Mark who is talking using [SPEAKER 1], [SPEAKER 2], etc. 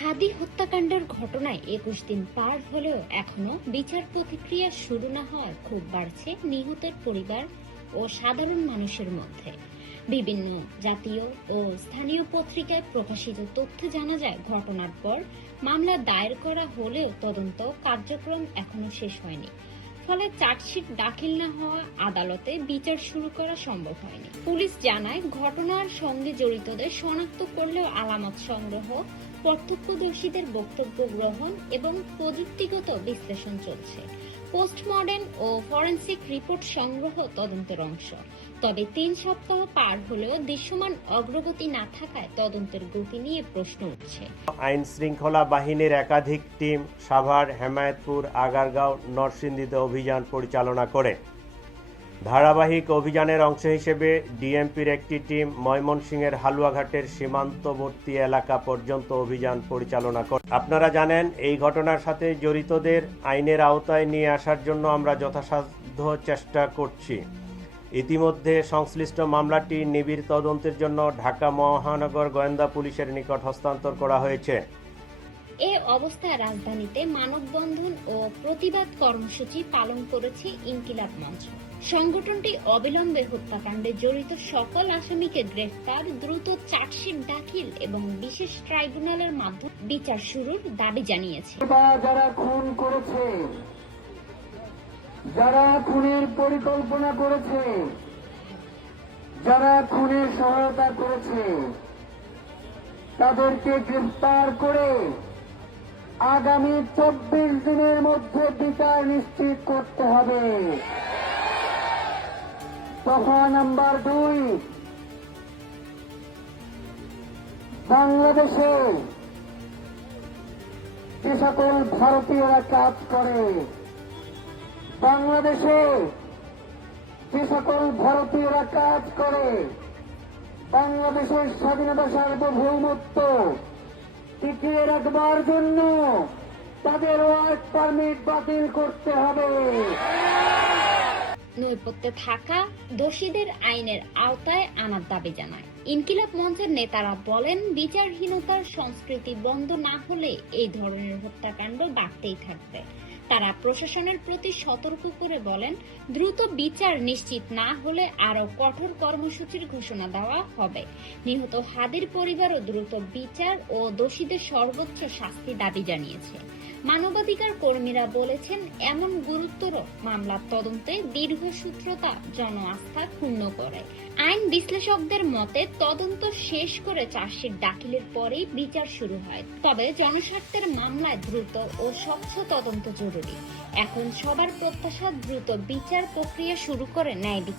[SPEAKER 1] হাদি হত্যাকাণ্ডের ঘটনায় একুশ দিন পার হলেও এখনও বিচার প্রতিক্রিয়া শুরু না হওয়ার খুব বাড়ছে নিহতের পরিবার ও সাধারণ মানুষের মধ্যে। বিভিন্ন জাতীয় ও স্থানীয় পত্রিকায় প্রকাশিত তথ্য জানা যায়, ঘটনার পর মামলা দায়ের করা হলেও তদন্ত কার্যক্রম এখনও শেষ হয়নি। ফলে চার্জশিট দাখিল না হওয়া আদালতে বিচার শুরু করা সম্ভব হয়নি। পুলিশ জানায়, ঘটনার সঙ্গে জড়িতদের শনাক্ত করলেও আলামত সংগ্রহ, প্রত্যক্ষদর্শীদের বক্তব্য গ্রহণ এবং প্রযুক্তিগত বিশ্লেষণ চলছে। পোস্টমর্টেম ও ফরেন্সিক রিপোর্ট সংগ্রহ তদন্তের অংশ। তবে তিন সপ্তাহ পার হলেও দৃশ্যমান অগ্রগতি না থাকায় তদন্তের গতি নিয়ে প্রশ্ন উঠছে।
[SPEAKER 2] আইন শৃঙ্খলা বাহিনীর একাধিক টিম সাভার, হেমায়তপুর, আগারগাঁও, নরসিংদীতে অভিযান পরিচালনা করে। ধারাবাহিক অভিযানের অংশ হিসেবে ডিএমপির একটি টিম ময়মনসিংহের হালুয়াঘাটের সীমান্তবর্তী এলাকা পর্যন্ত অভিযান পরিচালনা করে আপনারা জানেন, এই ঘটনার সাথে জড়িতদের আইনের আওতায় নিয়ে আসার জন্য আমরা যথাসাধ্য চেষ্টা করছি। ইতিমধ্যে সংশ্লিষ্ট মামলাটি নিবিড় তদন্তের জন্য ঢাকা মহানগর গোয়েন্দা পুলিশের নিকট হস্তান্তর করা হয়েছে।
[SPEAKER 1] এ অবস্থায় রাজধানীতে মানববন্ধন ও প্রতিবাদ কর্মসূচি পালন করেছে ইনকিলাব মঞ্চ সংগঠনটি অবিলম্বে হত্যাকাণ্ডে জড়িত সকল আসামিকে গ্রেফতার, দ্রুত চার্জশিট দাখিল এবং বিশেষ ট্রাইব্যুনালের মাধ্যমে বিচার শুরুর দাবি জানিয়েছে।
[SPEAKER 3] যারা খুন করেছে, যারা খুনের পরিকল্পনা করেছে, যারা খুনের সহায়তা করেছে, তাদেরকে গ্রেফতার করে আগামী চব্বিশ দিনের মধ্যে বিচার নিশ্চিত করতে হবে। দফা নাম্বার দুই। বাংলাদেশে যে সকল ভারতীয়রা কাজ করে, বাংলাদেশে যে সকল ভারতীয়রা কাজ করে, বাংলাদেশের স্বাধীনতা সার্বভৌমত্ব টিকিয়ে রাখবার জন্য তাদের ওয়ার্ক পারমিট বাতিল করতে হবে।
[SPEAKER 1] নৈপথ্যে থাকা দোষীদের আইনের আওতায় আনার দাবি জানায়। ইনকিলাব মঞ্চের নেতারা বলেন, বিচারহীনতার সংস্কৃতি বন্ধ না হলে এই ধরনের হত্যাকাণ্ড বাড়তেই থাকবে। তারা প্রশাসনের প্রতি সতর্ক করে বলেন, দ্রুত বিচার নিশ্চিত না হলে আরও কঠোর কর্মসূচির ঘোষণা দেওয়া হবে। নিহত হাদির পরিবারও দ্রুত বিচার ও দোষীদের সর্বোচ্চ শাস্তি দাবি জানিয়েছে। মানবাধিকার কর্মীরা বলেছেন, এমন গুরুতর মামলার তদন্তে দীর্ঘসূত্রতা জন আস্থা ক্ষুণ্ণ করে। আইন বিশ্লেষকদের মতে, তদন্ত শেষ করে চার্জশিট দাখিলের পরেই বিচার শুরু হয়। তবে জনস্বার্থের মামলায় দ্রুত ও স্বচ্ছ তদন্ত জরুরি। এখন সবার প্রত্যাশা, দ্রুত বিচার প্রক্রিয়া শুরু করে ন্যায় বিচার